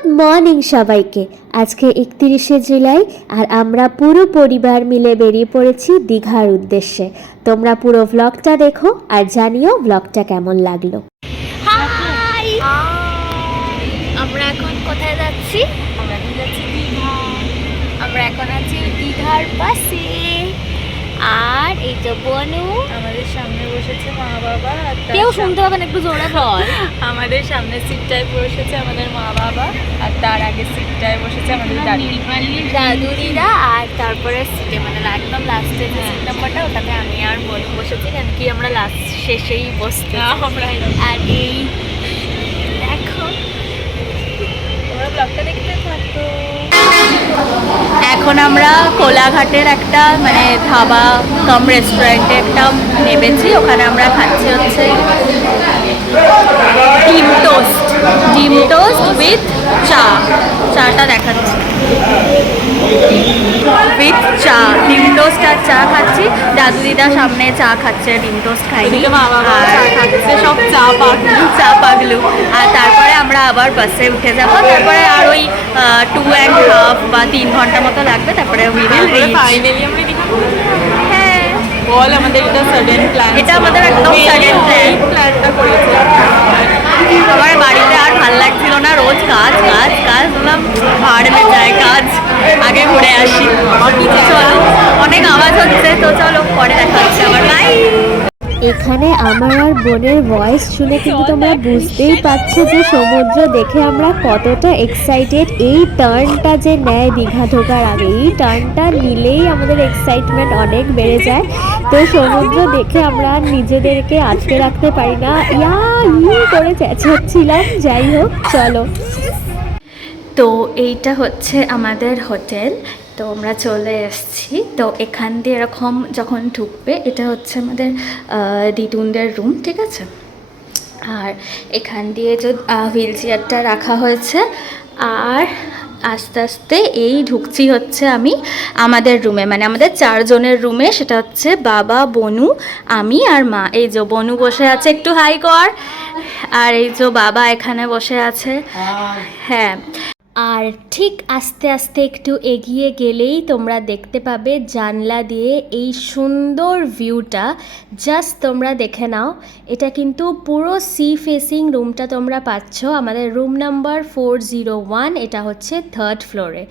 Good morning সবাইকে। আজকে 31শে জুলাই আর আমরা পুরো পরিবার মিলে বেরিয়ে পড়েছি দীঘার উদ্দেশ্যে। তোমরা পুরো ব্লগটা দেখো আর জানিও ব্লগটা কেমন লাগলো। হাই, আমরা এখন কোথায় যাচ্ছি? আমরা যাচ্ছি দীঘা। আমরা এখন আছি দীঘার বাসে। আর এই যে বনু আমাদের সামনে বসেছে মা বাবা। কেউ শুনতে পাবেন, একটু জোরে বল। আমাদের সামনে সিটটায় বসেছে আমাদের মা বাবা, আর তার আগে সিটটায় বসেছে আমাদের দাদু দিদা, আর তারপরে সিটে মানে একদম লাস্টে যে সিট নাম্বারটা ওটাতে আমি আর বনু বসেছি, কেন কি আমরা লাস্ট শেষেই বসতে। আমরা আর এই দেখো, তোমরা ব্লগটা দেখতে থাকো। এখন আমরা কোলাঘাটের একটা মানে ধাবা কাম রেস্টুরেন্টে একটা নেমেছি। ওখানে আমরা খাচ্ছি হচ্ছে ডিম টোস্ট উইথ চাটা দেখাচ্ছি, উইথ চা। ডিম টোস্ট আর চা খাচ্ছি। দাদু দিদা সামনে চা খাচ্ছে, ডিম টোস্ট খাইনি। মা বাবা খাচ্ছে সব চা পাগলু। আর তারপরে আমরা আবার বাসে উঠে যাবো। তারপরে আর ওই 2.5 বা 3 ঘন্টা মতো লাগবে, তারপরে উই উইল রিচ। ফাইনালি আমরা দীঘা। হ্যাঁ, বল, আমাদের এটা সাডেন প্ল্যান। এটা আমাদের একদম সাডেন প্ল্যানটা করেছে। আমার বাড়িতে আর ভাল লাগছিল না, রোজ কাজ কাজ কাজ। বললাম ভাড় মে যায় কাজ, আগে ঘুরে আসি। চলো, অনেক আওয়াজ হচ্ছে, তো চলো পরে দেখা হচ্ছে আবার। বাই। এখানে আমার আর বোনের ভয়েস শুনে কিন্তু তোমরা বুঝতেই পারছো যে সমুদ্র দেখে আমরা কতটা এক্সাইটেড। এই টার্নটা যে নেয় দীঘা ঢোকার আগে, এই টার্নটা নিলেই আমাদের এক্সাইটমেন্ট অনেক বেড়ে যায়। তো সমুদ্র দেখে আমরা আর নিজেদেরকে আটকে রাখতে পারি না, করে চেঁচাচ্ছিলাম। যাই হোক, চলো। তো এইটা হচ্ছে আমাদের হোটেল। তো আমরা চলে এসেছি। তো এখান দিয়ে এরকম যখন ঢুকবে, এটা হচ্ছে আমাদের দিদুনদের রুম, ঠিক আছে। আর এখান দিয়ে যে হুইল চেয়ারটা রাখা হয়েছে, আর আস্তে আস্তে এই ঢুকছি হচ্ছে আমি আমাদের রুমে, মানে আমাদের 4 জনের রুমে। সেটা হচ্ছে বাবা, বনু, আমি আর মা। এই যে বনু বসে আছে, একটু হাই কর। আর এই যে বাবা এখানে বসে আছে। হ্যাঁ, আর ঠিক আস্তে আস্তে একটু এগিয়ে গেলেই তোমরা দেখতে পাবে জানলা দিয়ে এই সুন্দর ভিউটা। জাস্ট তোমরা দেখে নাও, এটা কিন্তু পুরো সি ফেসিং রুমটা তোমরা পাচ্ছ। আমাদের রুম নাম্বার 401, এটা হচ্ছে 3rd ফ্লোরে।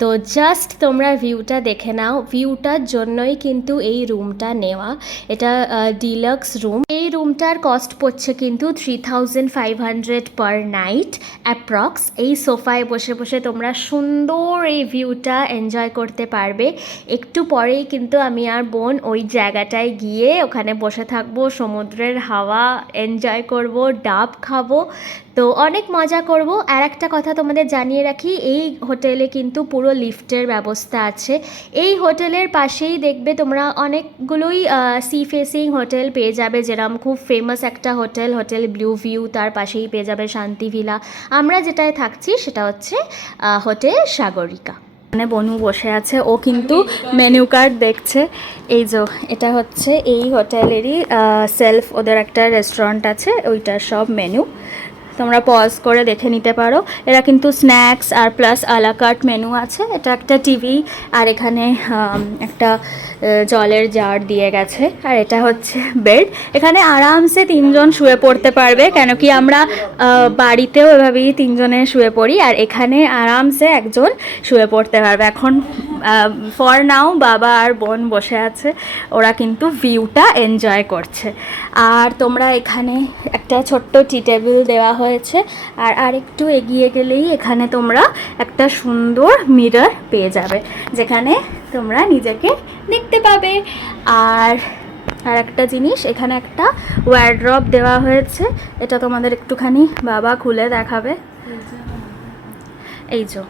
তো জাস্ট তোমরা ভিউটা দেখে নাও। ভিউটার জন্যই কিন্তু এই রুমটা নেওয়া। এটা ডিলাক্স রুম। এই রুমটার কস্ট পড়ছে কিন্তু 3500 পার নাইট অ্যাপ্রক্স। এই সোফায় বসে বসে তোমরা সুন্দর এই ভিউটা এনজয় করতে পারবে। একটু পরেই কিন্তু আমি আর বোন ওই জায়গাটায় গিয়ে ওখানে বসে থাকবো, সমুদ্রের হাওয়া এনজয় করব, ডাব খাবো, তো অনেক মজা করব। আর একটা কথা তোমাদের জানিয়ে রাখি, এই হোটেলে কিন্তু পুরো লিফটের ব্যবস্থা আছে। এই হোটেলের পাশেই দেখবে তোমরা অনেকগুলোই সি ফেসিং হোটেল পেয়ে যাবে, যেরকম খুব ফেমাস একটা হোটেল ব্লু ভিউ, তার পাশেই পেয়ে যাবে শান্তি ভিলা। আমরা যেটায় থাকছি সেটা হচ্ছে হোটেল সাগরিকা। মানে বনু বসে আছে, ও কিন্তু মেনু কার্ড দেখছে। এই যে এটা হচ্ছে এই হোটেলেরই সেলফ, ওদের একটা রেস্টুরেন্ট আছে, ওইটার সব মেনু তোমরা পজ করে দেখে নিতে পারো। এরা কিন্তু স্ন্যাক্স আর প্লাস আলাকার্ট মেনু আছে। এটা একটা টিভি, আর এখানে একটা জলের জার দিয়ে গেছে। আর এটা হচ্ছে বেড। এখানে আরামসে 3 জন শুয়ে পড়তে পারবে, কেন কি আমরা বাড়িতেও এভাবেই 3 জনে শুয়ে পড়ি, আর এখানে আরামসে একজন শুয়ে পড়তে পারবে। এখন ফর নাও বাবা আর বোন বসে আছে, ওরা কিন্তু ভিউটা এনজয় করছে। আর তোমরা এখানে একটা ছোট্ট টি টেবিল দেওয়া হয়েছে, আর আরেকটু এগিয়ে গেলেই এখানে তোমরা একটা সুন্দর মিরর পেয়ে যাবে, যেখানে তোমরা নিজেকে দেখতে পাবে। আর একটা জিনিস, এখানে একটা ওয়ারড্রপ দেওয়া হয়েছে, এটা তোমাদের একটুখানি বাবা খুলে দেখাবে। এই যে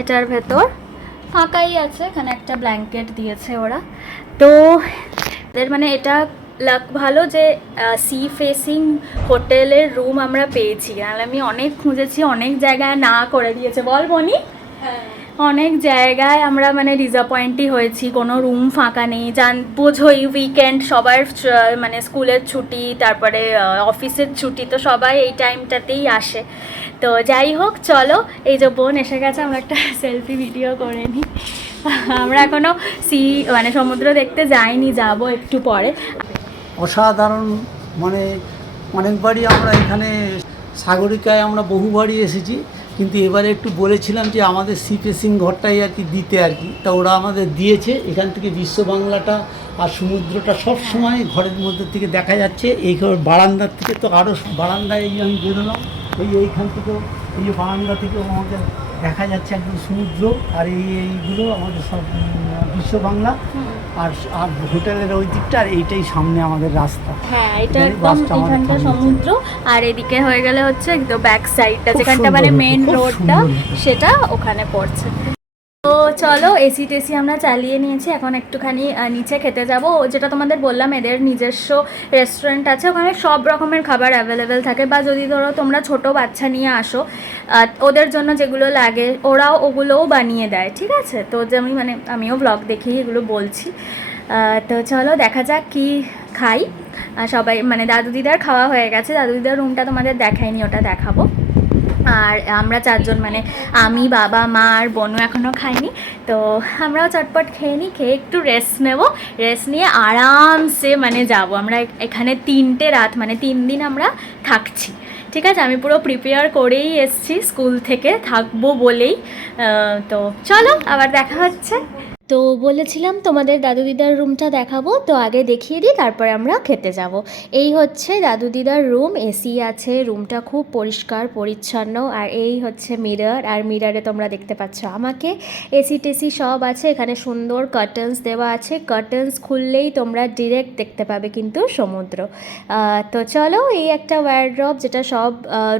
এটার ভেতর ফাঁকাই আছে, এখানে একটা ব্ল্যাঙ্কেট দিয়েছে ওরা। তো মানে এটা লাক ভালো যে সি ফেসিং হোটেলের রুম আমরা পেয়েছি, আর আমি অনেক খুঁজেছি, অনেক জায়গায় না করে দিয়েছে। বল বনি? অনেক জায়গায় আমরা মানে ডিসঅ্যাপয়েন্টই হয়েছি, কোনো রুম ফাঁকা নেই। বোঝোই উইকেন্ড সবার মানে স্কুলের ছুটি, তারপরে অফিসের ছুটি, তো সবাই এই টাইমটাতেই আসে। তো যাই হোক, চলো এই যে বোন এসে গেছে, আমরা একটা সেলফি ভিডিও করে নিই। আমরা এখনও মানে সমুদ্র দেখতে যাইনি, যাব একটু পরে। অসাধারণ, মানে অনেকবারই আমরা এখানে সাগরিকায় আমরা বহুবারই এসেছি, কিন্তু এবারে একটু বলেছিলাম যে আমাদের সি ফেসিং ঘরটাই আর কি দিতে আর কি, তা ওরা আমাদের দিয়েছে। এখান থেকে বিশ্ব বাংলাটা আর সমুদ্রটা সব সময় ঘরের মধ্যে থেকে দেখা যাচ্ছে। এই বারান্দার থেকে তো আরও বারান্দায় এই আমি বেরোলাম, এইখান থেকেও এই যে বারান্দা থেকেও আমাদের দেখা যাচ্ছে একদম সমুদ্র, আর এইগুলো আমাদের সব বিশ্ব বাংলা, আর আর হোটেলের ওই দিকটা, আর এইটাই সামনে আমাদের রাস্তা। হ্যাঁ, এটা একদম এখানটা সমুদ্র, আর এদিকে হয়ে গেলে হচ্ছে একদম ব্যাক সাইডটা, যেখানটা মানে মেন রোডটা, সেটা ওখানে পড়ছে। তো চলো, এসি টেসি আমরা চালিয়ে নিয়েছি, এখন একটুখানি নিচে খেতে যাব। যেটা তোমাদের বললাম, এদের নিজস্ব রেস্টুরেন্ট আছে, ওখানে সব রকমের খাবার অ্যাভেলেবেল থাকে। বা যদি ধরো তোমরা ছোট বাচ্চা নিয়ে আসো, ওদের জন্য যেগুলো লাগে ওরাও ওগুলোও বানিয়ে দেয়, ঠিক আছে? তো যে মানে আমিও ব্লগ দেখি এগুলো বলছি। তো চলো দেখা যাক কি খাই। সবাই মানে দাদু দিদার খাওয়া হয়ে গেছে, দাদু দিদার রুমটা তোমাদের দেখাইনি, ওটা দেখাবো। আর আমরা চারজন মানে আমি, বাবা, মা আর বোনু এখনও খাইনি। তো আমরাও চটপট খেয়ে নিই, খেয়ে একটু রেস্ট নেব। রেস্ট নিয়ে আরামসে মানে যাব আমরা এখানে 3টে রাত, মানে 3 দিন আমরা থাকছি, ঠিক আছে? আমি পুরো প্রিপেয়ার করেই এসছি স্কুল থেকে, থাকবো বলেই। তো চলো আবার দেখা হচ্ছে। তো বলেছিলাম তোমাদের দাদু দিদার রুমটা দেখাবো, তো আগে দেখিয়ে দিই, তারপরে আমরা খেতে যাব। এই হচ্ছে দাদু দিদার রুম, এসি আছে, রুমটা খুব পরিষ্কার পরিচ্ছন্ন। আর এই হচ্ছে মিরর, আর মিররে তোমরা দেখতে পাচ্ছ আমাকে। এসি টেসি সব আছে, এখানে সুন্দর কার্টেন্স দেওয়া আছে, কার্টেন্স খুললেই তোমরা ডিরেক্ট দেখতে পাবে কিন্তু সমুদ্র। তো চলো, এই একটা ওয়ারড্রপ যেটা সব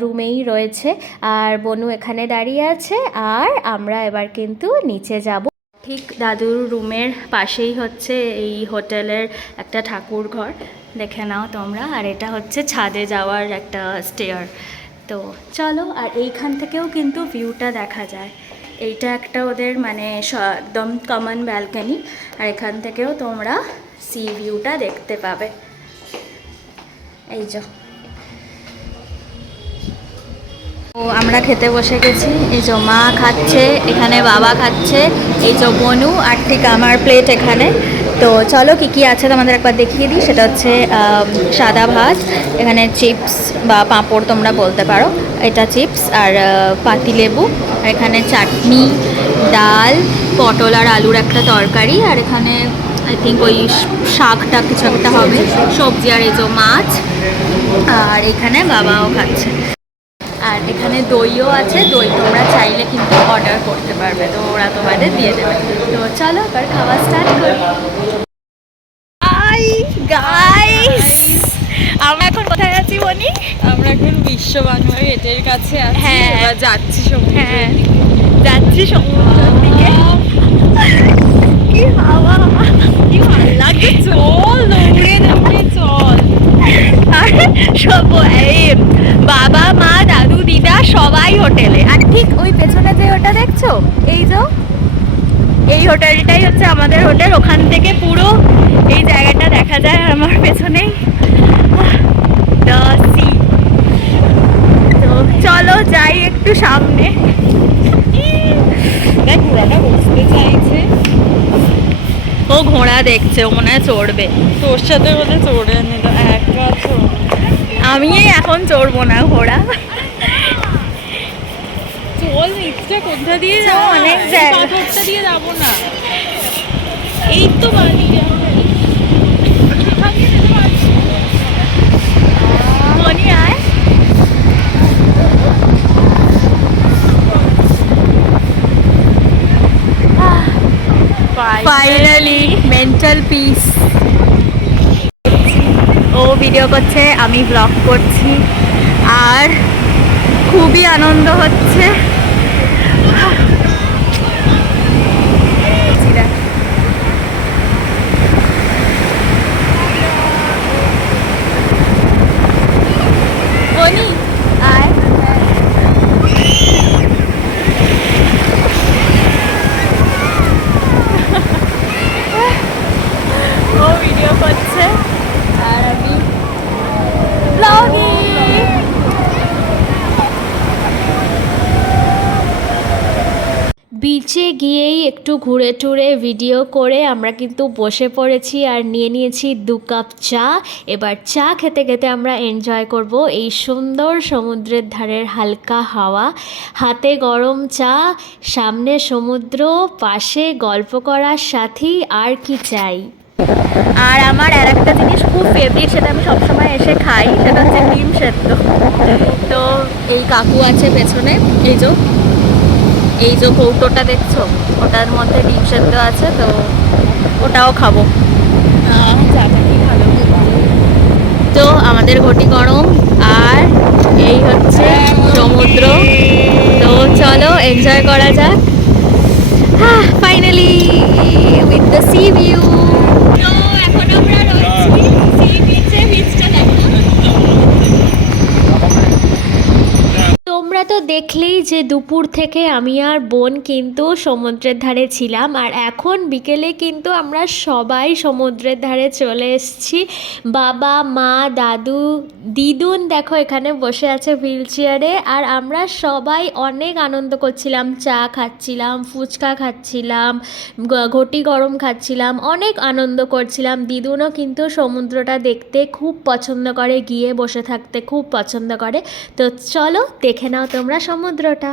রুমেই রয়েছে, আর বনু এখানে দাঁড়িয়ে আছে, আর আমরা এবার কিন্তু নিচে যাব। ঠিক দাদুর রুমের পাশেই হচ্ছে এই হোটেলের একটা ঠাকুর ঘর, দেখে নাও তোমরা। আর এটা হচ্ছে ছাদে যাওয়ার একটা স্টেয়ার। তো চলো, আর এইখান থেকেও কিন্তু ভিউটা দেখা যায়। এইটা একটা ওদের মানে একদম কমন ব্যালকনি, আর এখান থেকেও তোমরা সি ভিউটা দেখতে পাবে। এই যে ও আমরা খেতে বসে গেছি, এই যে মা খাচ্ছে, এখানে বাবা খাচ্ছে, এই যে বনু, আর ঠিক আমার প্লেট এখানে। তো চলো কি কি আছে তোমাদের একবার দেখিয়ে দিই। সেটা হচ্ছে সাদা ভাত, এখানে চিপস বা পাঁপড় তোমরা বলতে পারো, এটা চিপস, আর পাতিলেবু, আর এখানে চাটনি, ডাল, পটল আর আলুর একটা তরকারি, আর এখানে আই থিঙ্ক ওই শাকটা কিছু একটা হবে, সবজি, আর এই যে মাছ, আর এখানে বাবাও খাচ্ছে। আর এখানে দইও আছে, দই তোমরা চাইলে কিন্তু অর্ডার করতে পারবে, তো ওরা তোমাদের দিয়ে দেবে। তো চলো এবার খাওয়া স্টার্ট করি। গাইস, আমরা এখন কোথায় আছি বনি? আমরা এখন বিশ্ব বাংলা গেটের কাছে আছি। হ্যাঁ, এবার যাচ্ছি সমুদ্রের হ্যাঁ দিকে। যাচ্ছি সমুদ্রের দিকে। কি হাওয়া, কি ভালো লাগছে, চল দৌড়ে দৌড়ে চল। আর সব এই বাবা, মা, দাদু, দিদা সবাই হোটেলে। আর ঠিক ওই পেছনে যে ওটা দেখছো, এই যে এই হোটেলটাই হচ্ছে আমাদের হোটেল, ওখান থেকে পুরো এই জায়গাটা দেখা যায়। আর আমার পেছনেই দ্য সি। তো চলো যাই একটু সামনে। দেখ ঘোড়াটা বসতে চাইছে, ও ঘোড়া দেখছে, ও মনে হয় চড়বে। তোর সাথে বলে চড়ে নিল একা চড়। আমি এখন চড়বো না ঘোড়া। চল নিচটা কোথা দিয়ে চল, যাবো? অনেক এই জায়গা। পাথরটা দিয়ে যাবো না, এই তো বাড়িতে মনি আয়। Finally mental peace. ও ভিডিও করছে, আমি ব্লগ করছি, আর খুবই আনন্দ হচ্ছে। বনি আয়। বিচে গিয়েই একটু ঘুরে টুরে ভিডিও করে আমরা কিন্তু বসে পড়েছি আর নিয়ে নিয়েছি 2 কাপ চা। এবার চা খেতে খেতে আমরা এনজয় করব এই সুন্দর সমুদ্রের ধারের হালকা হাওয়া, হাতে গরম চা, সামনে সমুদ্র, পাশে গল্প করার সাথী, আর কি চাই। আর আমার আর একটা জিনিস খুব ফেভারিট, সেটা আমি সবসময় এসে খাই, সেটা হচ্ছে ডিম সেদ্ধ। তো এই কাকু আছে পেছনে, এই যে কৌটোটা দেখছো, ওটার মধ্যে ডিম সেদ্ধ আছে, তো ওটাও খাবো। চাটা কি ভালো। তো আমাদের ঘটি গরম আর এই হচ্ছে সমুদ্র। তো চলো এনজয় করা যাক। Finally with the sea view. তো এখন আমরা রয়েছি সি বিচে, বিচটা দেখো। তোমরা তো দেখলেই যে দুপুর থেকে আমি আর বোন কিন্তু সমুদ্রের ধারে ছিলাম, আর এখন বিকেলে কিন্তু আমরা সবাই সমুদ্রের ধারে চলে এসেছি। বাবা, মা, দাদু, দিদুন দেখো এখানে বসে আছে হুইল চেয়ারে, আর আমরা সবাই অনেক আনন্দ করছিলাম, চা খাচ্ছিলাম, ফুচকা খাচ্ছিলাম, ঘটি গরম খাচ্ছিলাম, অনেক আনন্দ করছিলাম। দিদুনও কিন্তু সমুদ্রটা দেখতে খুব পছন্দ করে, গিয়ে বসে থাকতে খুব পছন্দ করে। তো চলো দেখে নাও তোমরা সমুদ্রটা।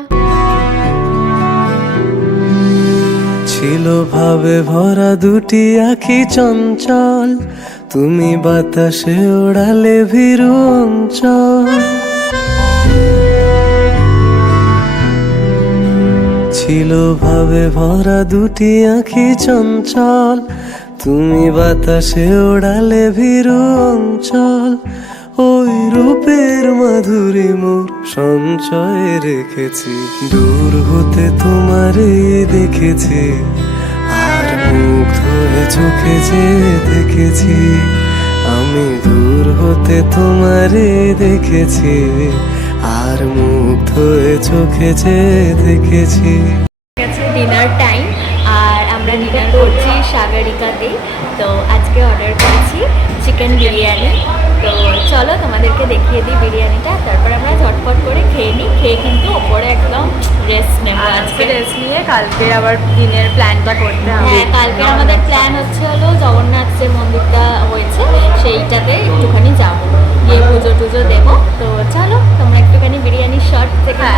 ছিল ভাবে ভরা দুটি আঁখি চঞ্চল, তুমি বাতাসে ওড়ালে ভীরু অঞ্চল। ছিল ভাবে ভরা দুটি আঁখি চঞ্চল, তুমি বাতাসে ওড়ালে ভীরু অঞ্চল। ওই রূপের মাধুরী মোর সঞ্চয়ে রেখেছি, দূর হতে তোমারে দেখেছি, আর মুগ্ধ হয়ে চোখে যে দেখেছি। আমি দূর হতে তোমারে দেখেছি, আর মুগ্ধ হয়ে চোখে যে দেখেছি। ডিনার টাইম, আর আমরা ডিনার করছি সাগরিকাতেই। তো আজকে অর্ডার করেছি চিকেন বিরিয়ানি। তো চলো তোমাদেরকে দেখিয়ে দিই বিরিয়ানিটা, তারপর আমরা ঝটপট করে খেয়ে নিই। খেয়ে কিন্তু ওপরে একদম রেস্ট নেবো আজকে আজকে। রেস্ট নিয়ে কালকে আবার দিনের প্ল্যানটা করতে হবে। হ্যাঁ, কালকে আমাদের প্ল্যান হলো জগন্নাথ যে মন্দিরটা হয়েছে সেইটাতে একটুখানি যাবো, গিয়ে পুজো টুজো দেবো। তো চলো তোমরা একটুখানি বিরিয়ানির শর্ট থেকে।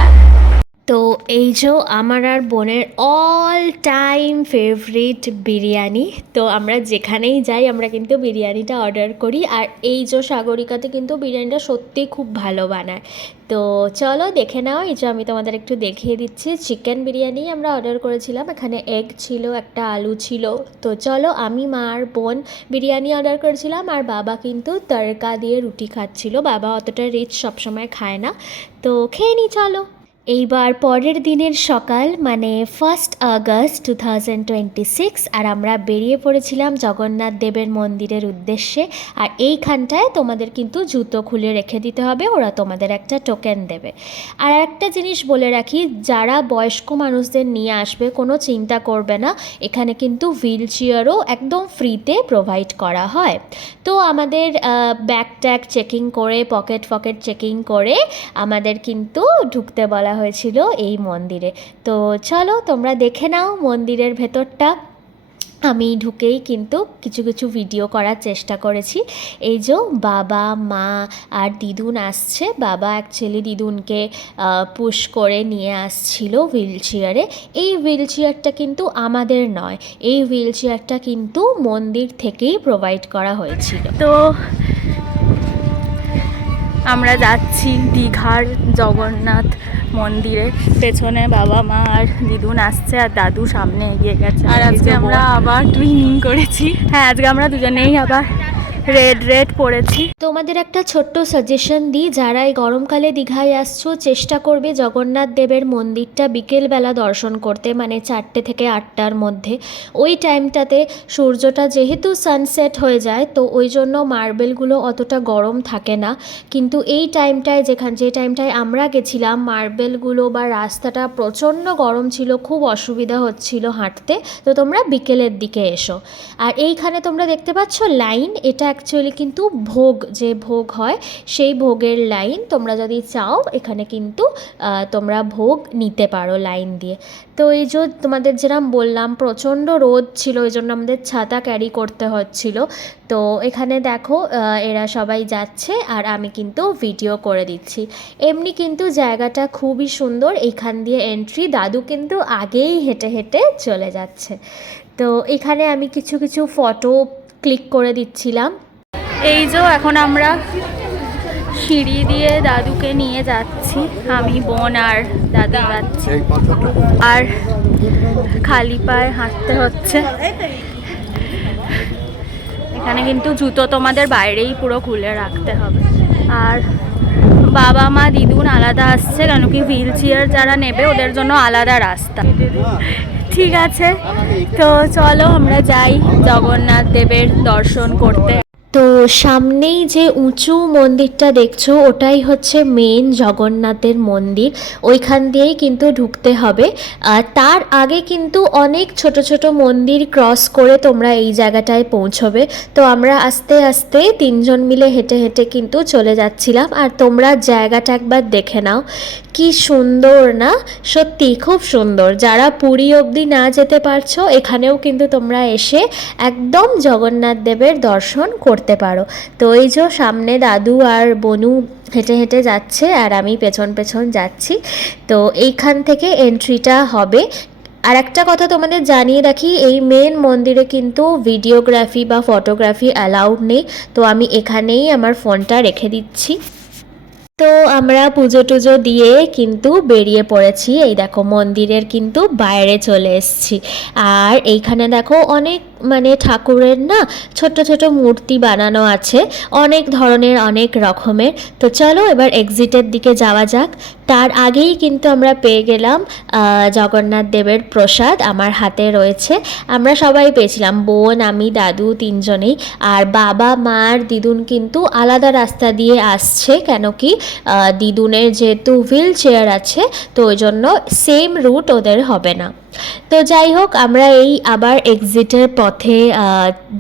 তো এই যে আমার আর বোনের অল টাইম ফেভারিট বিরিয়ানি। তো আমরা যেখানেই যাই আমরা কিন্তু বিরিয়ানিটা অর্ডার করি, আর এই যে সাগরিকাতে কিন্তু বিরিয়ানিটা সত্যি খুব ভালো বানায়। তো চলো দেখে নাও। এই যে আমি তোমাদের একটু দেখিয়ে দিচ্ছি, চিকেন বিরিয়ানি আমরা অর্ডার করেছিলাম, এখানে এগ ছিল, একটা আলু ছিল। তো চলো, আমি, মা আর বোন বিরিয়ানি অর্ডার করেছিলাম, আর বাবা কিন্তু তড়কা দিয়ে রুটি খাচ্ছিল। বাবা অতটা রিচ সবসময় খায় না, তো খেয়ে নি চলো। এইবার পরের দিনের সকাল, মানে 1 আগস্ট 2026, আর আমরা বেরিয়ে পড়েছিলাম জগন্নাথ দেবের মন্দিরের উদ্দেশ্যে। আর এইখানটায় তোমাদের কিন্তু জুতো খুলে রেখে দিতে হবে, ওরা তোমাদের একটা টোকেন দেবে। আর একটা জিনিস বলে রাখি, যারা বয়স্ক মানুষদের নিয়ে আসবে কোনো চিন্তা করবে না, এখানে কিন্তু হুইল চেয়ারও একদম ফ্রিতে প্রোভাইড করা হয়। তো আমাদের ব্যাগ ট্যাগ চেকিং করে, পকেট চেকিং করে আমাদের কিন্তু ঢুকতে বলা হয়েছিল এই মন্দিরে। তো চলো তোমরা দেখে নাও মন্দিরের ভেতরটা। আমি ঢুকেই কিন্তু কিছু কিছু ভিডিও করার চেষ্টা করেছি। এই যে বাবা, মা আর দিদুন আসছে। বাবা অ্যাকচুয়ালি দিদুনকে পুশ করে নিয়ে আসছিল হুইল চেয়ারে। এই হুইল চেয়ারটা কিন্তু আমাদের নয়, এই হুইল চেয়ারটা কিন্তু মন্দির থেকেই প্রোভাইড করা হয়েছিল। তো আমরা যাচ্ছি দীঘার জগন্নাথ মন্দিরে। পেছনে বাবা, মা আর দিদুন আসছে, আর দাদু সামনে এগিয়ে গেছে। আর আজকে আমরা আবার টুইনিং করেছি। হ্যাঁ, আজকে আমরা দুজনেই আবার রেড পরেছি। তোমাদের একটা ছোট্ট সাজেশন দিই, যারা এই গরমকালে দীঘায় আসছো, চেষ্টা করবে জগন্নাথ দেবের মন্দিরটা বিকেলবেলা দর্শন করতে, মানে 4টে থেকে 8টার মধ্যে। ওই টাইমটাতে সূর্যটা যেহেতু সানসেট হয়ে যায়, তো ওই জন্য মার্বেলগুলো অতটা গরম থাকে না। কিন্তু এই টাইমটায় যে টাইমটায় আমরা গেছিলাম, মার্বেলগুলো বা রাস্তাটা প্রচণ্ড গরম ছিল, খুব অসুবিধা হচ্ছিল হাঁটতে। তো তোমরা বিকেলের দিকে এসো। আর এইখানে তোমরা দেখতে পাচ্ছ লাইন, এটা অ্যাকচুয়ালি কিন্তু ভোগ, যে ভোগ হয় সেই ভোগের লাইন। তোমরা যদি চাও এখানে কিন্তু তোমরা ভোগ নিতে পারো লাইন দিয়ে। তো এই যে তোমাদের যেরকম বললাম প্রচণ্ড রোদ ছিল, ওই জন্য আমাদের ছাতা ক্যারি করতে হচ্ছিল। তো এখানে দেখো এরা সবাই যাচ্ছে আর আমি কিন্তু ভিডিও করে দিচ্ছি। এমনি কিন্তু জায়গাটা খুবই সুন্দর, এখান দিয়ে এন্ট্রি। দাদু কিন্তু আগেই হেঁটে হেঁটে চলে যাচ্ছে। তো এখানে আমি কিছু কিছু ফটো ক্লিক করে দিচ্ছিলাম। এই যে এখন আমরা সিঁড়ি দিয়ে দাদুকে নিয়ে যাচ্ছি, আমি বোন আর দাদু যাচ্ছি, আর খালি পায়ে হাঁটতে হচ্ছে। এখানে কিন্তু জুতো তোমাদের বাইরেই পুরো খুলে রাখতে হবে। আর বাবা মা দিদুন আলাদা আসছে, কেন কি হুইল চেয়ার যারা নেবে ওদের জন্য আলাদা রাস্তা। ঠিক আছে, তো চলো আমরা যাই জগন্নাথ দেবের দর্শন করতে। তো সামনেই যে উঁচু মন্দিরটা দেখছো ওটাই হচ্ছে মেন জগন্নাথের মন্দির, ওইখান দিয়েই কিন্তু ঢুকতে হবে। আর তার আগে কিন্তু অনেক ছোট ছোট মন্দির ক্রস করে তোমরা এই জায়গাটায় পৌঁছবে। তো আমরা আস্তে আস্তে তিনজন মিলে হেঁটে হেঁটে কিন্তু চলে যাচ্ছিলাম। আর তোমরা জায়গাটা একবার দেখে নাও, কি সুন্দর না? সত্যি খুব সুন্দর। যারা পুরী অবধি না যেতে পারছো এখানেও কিন্তু তোমরা এসে একদম জগন্নাথ দেবের দর্শন করতে পারো। তো এই যে সামনে দাদু আর বনু হেঁটে হেঁটে যাচ্ছে আর আমি পেছন পেছন যাচ্ছি। তো এইখান থেকে এন্ট্রিটা হবে। আর একটা কথা তোমাদের জানিয়ে রাখি, এই মেন মন্দিরে কিন্তু ভিডিওগ্রাফি বা ফটোগ্রাফি অ্যালাউড নেই। তো আমি এখানেই আমার ফোনটা রেখে দিচ্ছি। তো আমরা পুজো টুজো দিয়ে কিন্তু বেরিয়ে পড়েছি। এই দেখো মন্দিরের কিন্তু বাইরে চলে এসেছি। আর এইখানে দেখো অনেক মানে ঠাকুরের না ছোট ছোট মূর্তি বানানো আছে, অনেক ধরনের অনেক রকমের। তো চলো এবার এক্সিটের দিকে যাওয়া যাক। তার আগেই কিন্তু আমরা পেয়ে গেলাম জগন্নাথ দেবের প্রসাদ, আমার হাতে রয়েছে। আমরা সবাই পেয়েছিলাম, বোন আমি দাদু তিনজনেই। আর বাবা মার দিদুন কিন্তু আলাদা রাস্তা দিয়ে আসছে, কেন কি দিদুনের যেহেতু হুইল চেয়ার আছে তো ওই জন্য সেম রুট ওদের হবে না। তো যাই হোক আমরা এই আবার এক্সিটের পথে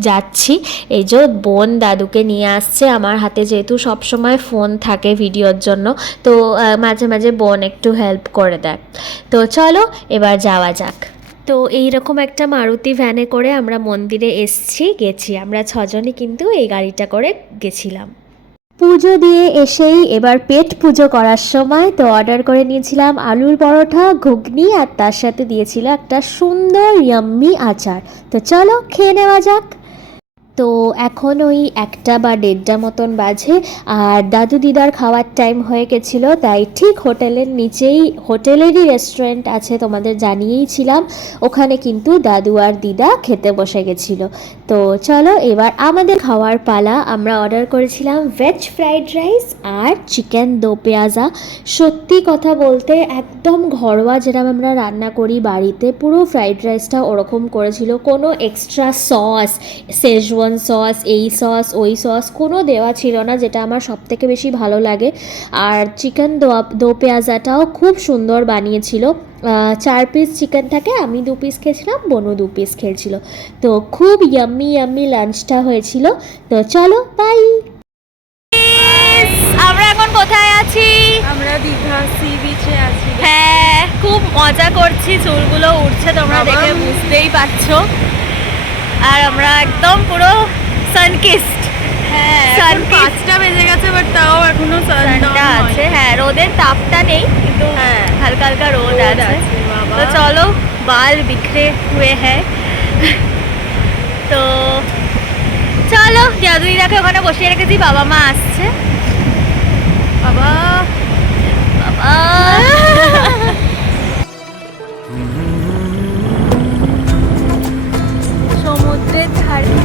যাচ্ছি। এই যে বোন দাদুকে নিয়ে আসছে, আমার হাতে যেহেতু সবসময় ফোন থাকে ভিডিওর জন্য, তো মাঝে মাঝে বোন একটু হেল্প করে দেয়। তো চলো এবার যাওয়া যাক। তো এইরকম একটা মারুতি ভ্যানে করে আমরা মন্দিরে গেছি। আমরা 6 জনই কিন্তু এই গাড়িটা করে গেছিলাম। পুজো দিয়ে এসেই এবার পেট পুজো করার সময় তো অর্ডার করে নিয়েছিলাম আলুর পরোটা, ঘুগনি, আর তার সাথে দিয়েছিল একটা সুন্দর ইয়াম্মি আচার। তো চলো খেয়ে নেওয়া যাক। তো এখন ওই 1টা বা 1:30টা মতন বাজে, আর দাদু দিদার খাওয়ার টাইম হয়ে গেছিলো। তাই ঠিক হোটেলের নিচেই হোটেলেরই রেস্টুরেন্ট আছে, তোমাদের জানিয়েইছিলাম, ওখানে কিন্তু দাদু আর দিদা খেতে বসে গেছিলো। তো চলো এবার আমাদের খাওয়ার পালা। আমরা অর্ডার করেছিলাম ভেজ ফ্রাইড রাইস আর চিকেন দো পেঁয়াজা। সত্যি কথা বলতে একদম ঘরোয়া যেরকম আমরা রান্না করি বাড়িতে, পুরো ফ্রাইড রাইসটা ওরকম করেছিল। কোনো এক্সট্রা সস, শেজওয়ান সস, এই সস ওই সস কোনো দেওয়া ছিল না, যেটা আমার সবথেকে বেশি ভালো লাগে। আর চিকেন দো পেঁয়াজাটাও খুব সুন্দর বানিয়েছিল। 4 পিস চিকেন থাকে, আমি 2 পিস খেয়েছিলাম, বনু 2 পিস খেয়েছিল। তো খুব ইয়াম্মি ইয়াম্মি লাঞ্চটা হয়েছিল। তো চলো বাই। আমরা এখন কোথায় আছি? আমরা দীঘা সি বিচে আছি। হ্যাঁ, খুব মজা করছি, চুলগুলো উঠছে তোমরা দেখে বুঝতেই পারছো। আর আমরা একদম পুরো সানকিস্ট। হ্যাঁ, এখন 5টা বেজে গেছে, বাট তাও এখনো সানটা আছে। হ্যাঁ, রোদের তাপটা নেই, কিন্তু হালকা হালকা রোদ আছে। তো চলো, বাল বিখরে হুয়ে হ্যাঁ। তো চলো, জাদুইদাকে ওখানে বসিয়ে রেখেছি, বাবা মা আসছে। বাবা বাবা সমুদ্রের ধারে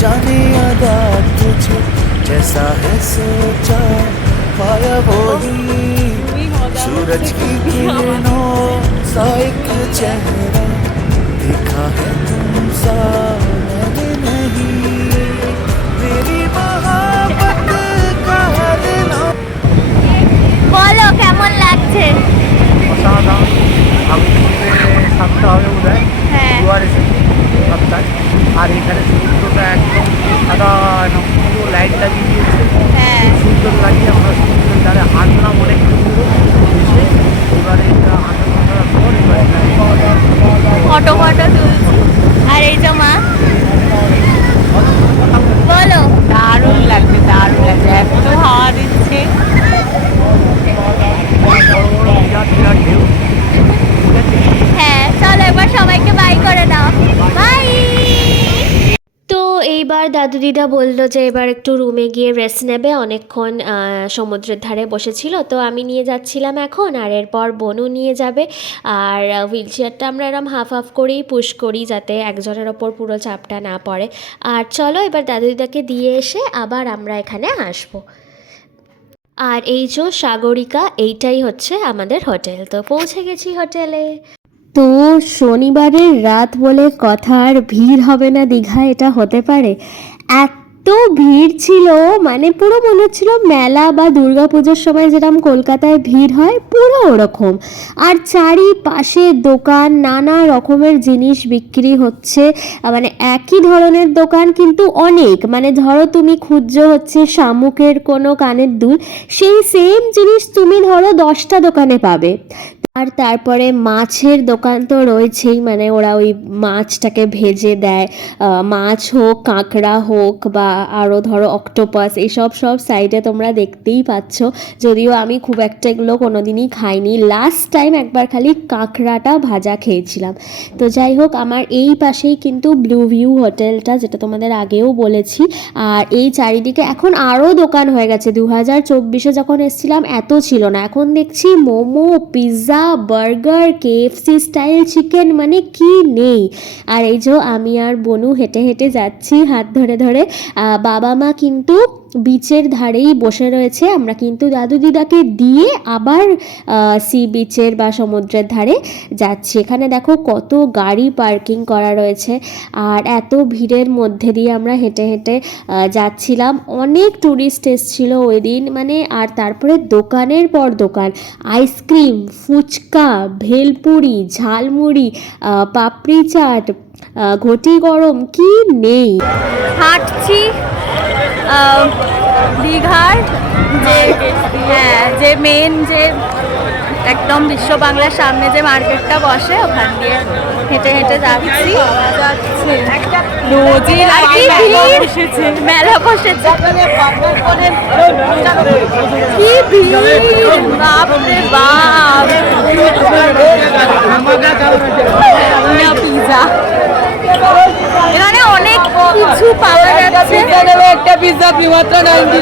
जाने अदा तुझे जैसा है सोचा, पाया वही सूरज की किरणों सा एक चेहरा, देखा है तुम सा मैंने नहीं, मेरी এবার দাদু দিদা বললো যে এবার একটু রুমে গিয়ে রেস্ট নেবে, অনেকক্ষণ সমুদ্রের ধারে বসেছিল। তো আমি নিয়ে যাচ্ছিলাম এখন, আর এরপর বনু নিয়ে যাবে। আর হুইল চেয়ারটা আমরা এরম হাফ হাফ করেই পুশ করি যাতে একজনের ওপর পুরো চাপটা না পড়ে। আর চলো এবার দাদু দিদাকে দিয়ে এসে আবার আমরা এখানে আসবো। আর এই যে সাগরিকা, এইটাই হচ্ছে আমাদের হোটেল। তো পৌঁছে গেছি হোটেলে। তো শনিবারের রাত বলে কথা, আর ভিড় হবে না দীঘা এটা হতে পারে? এত ভিড় ছিল, মানে পুরো মনে হচ্ছিল মেলা বা দুর্গাপুজোর সময় যেরকম কলকাতায় ভিড় হয় পুরো ওরকম। আর চারিপাশে দোকান, নানা রকমের জিনিস বিক্রি হচ্ছে, মানে একই ধরনের দোকান কিন্তু অনেক। মানে ধরো তুমি খুঁজছো হচ্ছে শামুকের কোনো কানের দুল, সেই সেম জিনিস তুমি ধরো 10টা দোকানে পাবে। আর তারপরে মাছের দোকান তো রয়েছেই, মানে ওরা ওই মাছটাকে ভেজে দেয়, মাছ হোক, কাঁকড়া হোক, বা আরও ধরো অক্টোপাস, এইসব সব সাইডে তোমরা দেখতেই পাচ্ছ। যদিও আমি খুব একটা এগুলো কোনোদিনই খাইনি, লাস্ট টাইম একবার খালি কাঁকড়াটা ভাজা খেয়েছিলাম। তো যাই হোক, আমার এই পাশেই কিন্তু ব্লু ভিউ হোটেলটা, যেটা তোমাদের আগেও বলেছি। আর এই চারিদিকে এখন আরও দোকান হয়ে গেছে, 2024-এ যখন এসেছিলাম এত ছিল না, এখন দেখছি momo, pizza, burger, KFC style chicken, মানে কি নেই। আর এই যে আমি আর বনু হেঁটে হেঁটে যাচ্ছি হাত ধরে ধরে। বাবা মা কিন্তু বিচের ধারেই বসে রয়েছে। আমরা কিন্তু দাদু দিদাকে দিয়ে আবার সি বিচের বা সমুদ্রের ধারে যাচ্ছি। এখানে দেখো কত গাড়ি পার্কিং করা রয়েছে, আর এত ভিড়ের মধ্যে দিয়ে আমরা হেঁটে হেঁটে যাচ্ছিলাম। অনেক ট্যুরিস্ট এসেছিলো ওই দিন, মানে। আর তারপরে দোকানের পর দোকান, আইসক্রিম, ফুচকা, ভেলপুরি, ঝালমুড়ি, পাপড়ি চাট, ঘটি গরম, কি নেই। হাঁটছি দীঘার যে মেন যে একদম বিশ্ব বাংলার সামনে যে মার্কেটটা বসে, ওখান দিয়ে হেঁটে হেঁটে যাচ্ছি। রোজই লাগে মেলা বসেছে, কি ভিড়, বাপরে বাপ। পিজা, এখানে অনেক কিছু পাওয়া যাচ্ছে, একটা পিৎজা মাত্র 90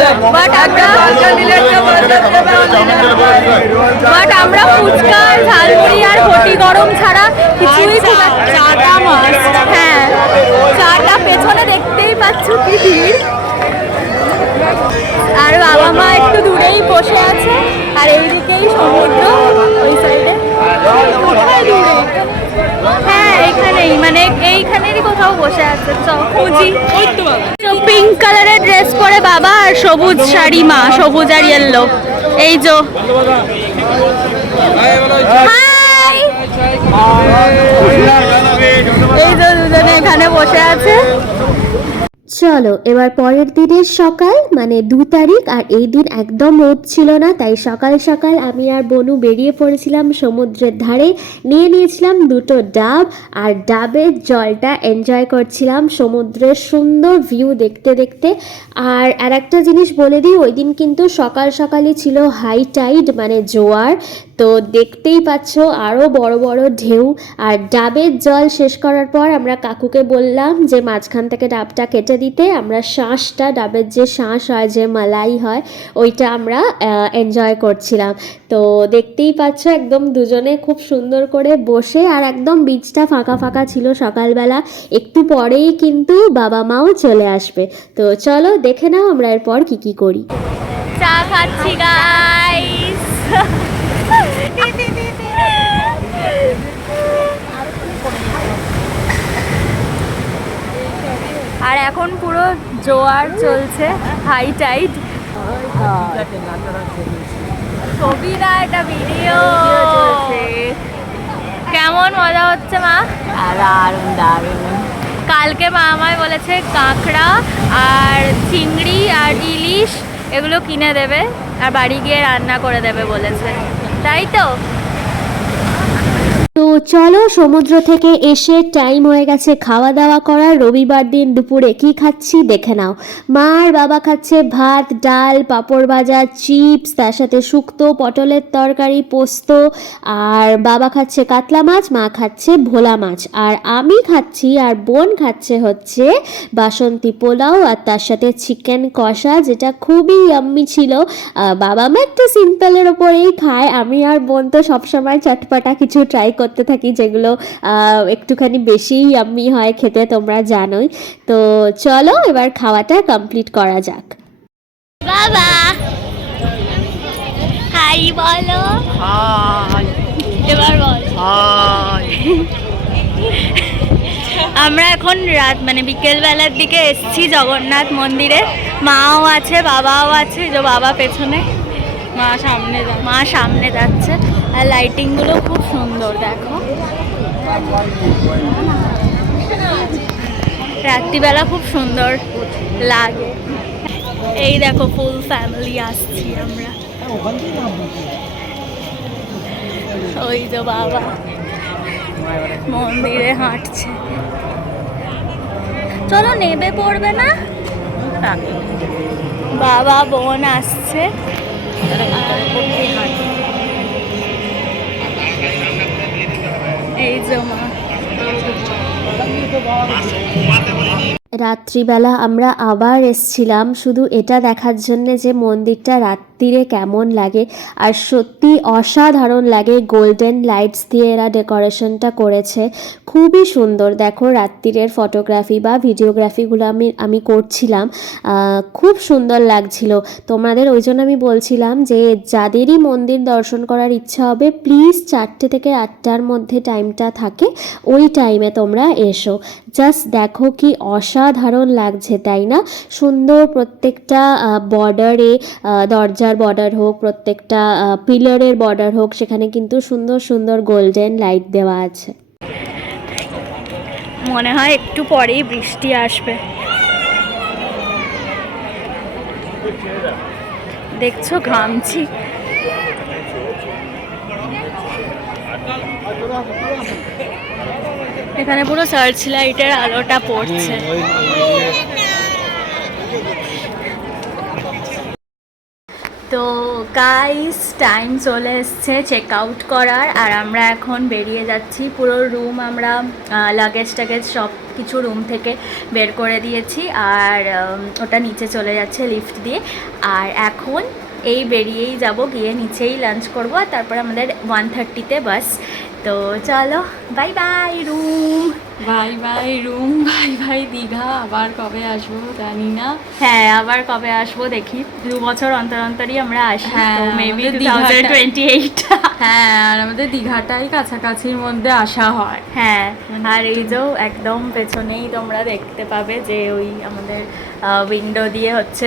বাট আমরা ফুচকা, ঝালমুড়ি আর ঘটি গরম ছাড়া কিছুই চাটা মাছ। হ্যাঁ, চাটা পেছনে দেখতেই পাচ্ছ কি ভিড়। আর বাবা মা একটু দূরেই বসে আছে, আর এইদিকেই সমুদ্র ওই সাইডে। কোথায় দূরে? হ্যাঁ এইখানেই, মানে এইখানেরই কোথাও বসে আছে। খুঁজি। পিঙ্ক কালারের ড্রেস পরে বাবা, আর সবুজ শাড়ি মা, সবুজ আর ইয়েলো। এই যে এই যে দুজনে এখানে বসে আছে। চলো এবার পরের দিনের সকাল, মানে 2 তারিখ, আর এই দিন একদম রোদ ছিল না, তাই সকাল সকাল আমি আর বনু বেরিয়ে পড়েছিলাম সমুদ্রের ধারে। নিয়েছিলাম 2টো ডাব, আর ডাবের জলটা এনজয় করছিলাম, সমুদ্রের সুন্দর ভিউ দেখতে দেখতে। আর একটা জিনিস বলে দিই, ওই দিন কিন্তু সকাল সকালই ছিল হাই টাইড, মানে জোয়ার। তো দেখতেই পাচ্ছ আরও বড় বড় ঢেউ। আর ডাবের জল শেষ করার পর আমরা কাকুকে বললাম যে মাঝখান থেকে ডাবটা কেটে দিতে। আমরা শাঁসটা, ডাবের যে শাঁস হয়, যে মালাই হয়, ওইটা আমরা এনজয় করছিলাম। তো দেখতেই পাচ্ছ একদম দুজনে খুব সুন্দর করে বসে, আর একদম বিচটা ফাঁকা ফাঁকা ছিল সকালবেলা। একটু পরেই কিন্তু বাবা মাও চলে আসবে। তো চলো দেখে নাও আমরা এরপর কি কি করি। চা খাচ্ছি গাইস। আর এখন পুরো জোয়ার চলছে, হাই টাইড। ছবি না, এটা ভিডিও চলছে। কেমন মজা হচ্ছে মা? দারুণ। কালকে মা আমায় বলেছে কাঁকড়া আর চিংড়ি আর ইলিশ এগুলো কিনে দেবে, আর বাড়ি গিয়ে রান্না করে দেবে বলেছে, তাই তো? তো চলো সমুদ্র থেকে এসে টাইম হয়ে গেছে খাওয়া দাওয়া করার। রবিবার দিন দুপুরে কি খাচ্ছি দেখে নাও। মা আর বাবা খাচ্ছে ভাত, ডাল, পাঁপড় ভাজা, চিপস, তার সাথে শুক্তো, পটলের তরকারি, পোস্ত। আর বাবা খাচ্ছে কাতলা মাছ, মা খাচ্ছে ভোলা মাছ, আর আমি খাচ্ছি আর বোন খাচ্ছে হচ্ছে বাসন্তী পোলাও আর তার সাথে চিকেন কষা, যেটা খুবই ইয়াম্মি ছিল। বাবা মা একটু সিম্পলের ওপরেই খায়, আমি আর বোন তো সবসময় চটপটা কিছু ট্রাই করতে থাকি, যেগুলো একটুখানি বেশিই ইয়াম্মি হয় খেতে, তোমরা জানোই। তো চলো এবার খাওয়াটা কমপ্লিট করা যাক। বাবা হাই বলো। এবার বল। আমরা এখন রাত মানে বিকেলবেলার দিকে এসেছি জগন্নাথ মন্দিরে। মাও আছে, বাবাও আছে, যে বাবা পেছনে, মা সামনে যাচ্ছে। আর লাইটিংগুলো খুব সুন্দর, দেখো রাত্রিবেলা খুব সুন্দর লাগে। এই দেখো ফুল ফ্যামিলি আসছি আমরা। ওই যে বাবা মন্দিরে হাঁটছে। চলো নেবে পড়বে না, বাবা বোন আসছে। এই যে মা। রাত্রিবেলা আমরা আবার এসছিলাম শুধু এটা দেখার জন্যে যে মন্দিরটা রাত্রিরে কেমন লাগে। আর সত্যি অসাধারণ লাগে, গোল্ডেন লাইটস দিয়ে এরা ডেকোরেশনটা করেছে, খুবই সুন্দর। দেখো রাত্রিরের ফটোগ্রাফি বা ভিডিওগ্রাফিগুলো আমি করছিলাম, খুব সুন্দর লাগছিল। তোমাদের ওই জন্য আমি বলছিলাম যে যাদেরই মন্দির দর্শন করার ইচ্ছা হবে প্লিজ 4টে থেকে 8টার মধ্যে টাইমটা থাকে, ওই টাইমে তোমরা এসো। জাস্ট দেখো কি অসাধারণ লাগছে, তাই না? সুন্দর প্রত্যেকটা বর্ডারে, দরজার বর্ডার হোক, প্রত্যেকটা পিলারের বর্ডার হোক, সেখানে কিন্তু সুন্দর সুন্দর গোল্ডেন লাইট দেওয়া আছে। মনে হয় একটু পরেই বৃষ্টি আসবে। দেখছো ঘামছি। এখানে পুরো সার্চ লাইটের আলোটা পড়ছে। তো গাইস টাইম চলে এসছে চেক আউট করার, আর আমরা এখন বেরিয়ে যাচ্ছি। পুরো রুম আমরা লাগেজ টাগেজ সব কিছু রুম থেকে বের করে দিয়েছি, আর ওটা নিচে চলে যাচ্ছে লিফট দিয়ে। আর এখন এই বেরিয়েই যাব, গিয়ে নিচেই লাঞ্চ করব, আর তারপর আমাদের 1:30-তে বাস। তো চলো bye bye room, bye bye room, bye bye Digha. আবার কবে আসবো জানি না। হ্যাঁ আবার কবে আসবো দেখি, 2 বছর অন্তর অন্তরই আমরা আসি। হ্যাঁ, মেবি আমাদের 2028। হ্যাঁ, আর আমাদের দীঘাটাই কাছাকাছির মধ্যে আসা হয়। হ্যাঁ, আর এই যে একদম পেছনেই তোমরা দেখতে পাবে যে ওই আমাদের উইন্ডো দিয়ে হচ্ছে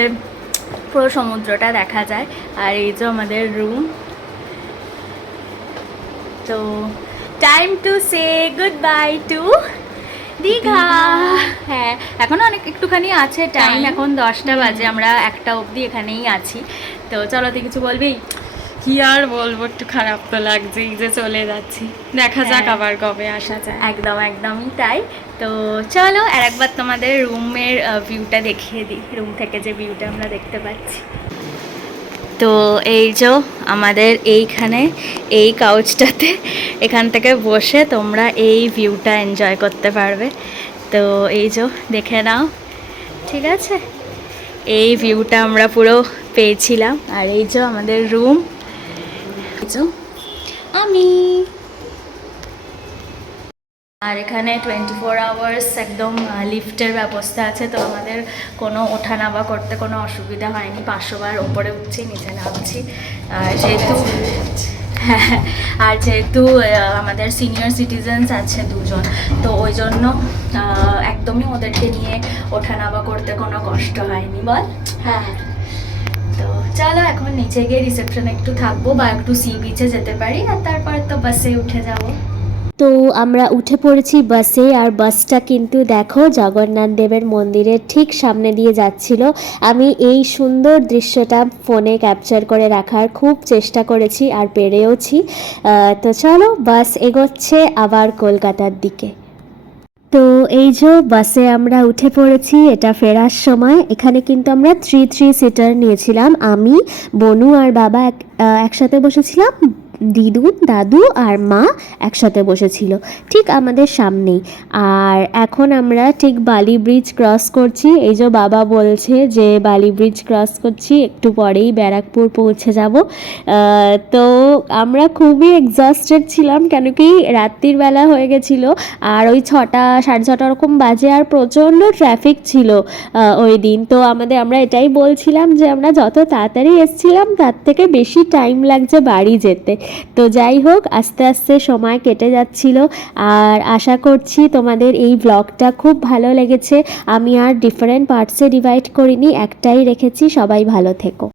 পুরো সমুদ্রটা দেখা যায়। আর এই যে আমাদের রুম। তো time to say good bye to Digha. হ্যাঁ এখনো অনেক একটুখানি আছে টাইম, এখন 10টা বাজে, আমরা 1টা অবধি এখানেই আছি। তো চলো তুই কিছু বলবি? কি আর বলবো, একটু খারাপ তো লাগছেই যে চলে যাচ্ছি। দেখা যাক হ্যাঁ। আবার কবে আসা যায়। একদমই তাই। তো চলো আর একবার তোমাদের রুমের ভিউটা দেখিয়ে দিই, রুম থেকে যে ভিউটা আমরা দেখতে পাচ্ছি। তো এই যে আমাদের এইখানে এই কাউচটাতে, এখান থেকে বসে তোমরা এই ভিউটা এনজয় করতে পারবে। তো এই যে দেখে নাও, ঠিক আছে? এই ভিউটা আমরা পুরো পেয়েছিলাম। আর এই যে আমাদের রুম, আমি আর এখানে 24 আওয়ার্স একদম লিফটের ব্যবস্থা আছে, তো আমাদের কোনো ওঠা নামা করতে কোনো অসুবিধা হয়নি। 500 বার ওপরে উঠছি নিচে নামছি। আর যেহেতু আমাদের সিনিয়র সিটিজেন্স আছে 2জন, তো ওই জন্য একদমই ওদেরকে নিয়ে ওঠা নামা করতে কোনো কষ্ট হয়নি, বল? হ্যাঁ। তো চলো এখন নিচে গিয়ে রিসেপশনে একটু থাকবো বা একটু সি বিচে যেতে পারি, আর তারপর তো বাসে উঠে যাবো। তো আমরা উঠে পড়েছি বাসে, আর বাসটা কিন্তু দেখো জগন্নাথ দেবের মন্দিরের ঠিক সামনে দিয়ে যাচ্ছিল। আমি এই সুন্দর দৃশ্যটা ফোনে ক্যাপচার করে রাখার খুব চেষ্টা করেছি আর পেরেওছি। তো চলো বাস এগোচ্ছে আবার কলকাতার দিকে। তো এই যে বাসে আমরা উঠে পড়েছি, এটা ফেরার সময়। এখানে কিন্তু আমরা 3 সিটার নিয়েছিলাম, আমি, বনু আর বাবা একসাথে বসেছিলাম, দিদু, দাদু আর মা একসাথে বসেছিল ঠিক আমাদের সামনেই। আর এখন আমরা ঠিক বালি ব্রিজ ক্রস করছি। এই যে বাবা বলছে যে বালি ব্রিজ ক্রস করছি, একটু পরেই ব্যারাকপুর পৌঁছে যাব। তো আমরা খুবই এক্সস্টেড ছিলাম, কেন কি রাত্রির বেলা হয়ে গেছিলো, আর ওই 6টা 6:30 ওরকম বাজে, আর প্রচণ্ড ট্রাফিক ছিল ওই দিন। তো আমরা এটাই বলছিলাম যে আমরা যত তাড়াতাড়ি এসেছিলাম তার থেকে বেশি টাইম লাগছে বাড়ি যেতে। তো যাই হোক, আস্তে আস্তে সময় কেটে যাচ্ছিল। আর আশা করছি তোমাদের এই ব্লগটা খুব ভালো লেগেছে। আমি আর ডিফারেন্ট পার্টসে ডিভাইড করিনি, একটাই রেখেছি। সবাই ভালো থেকো।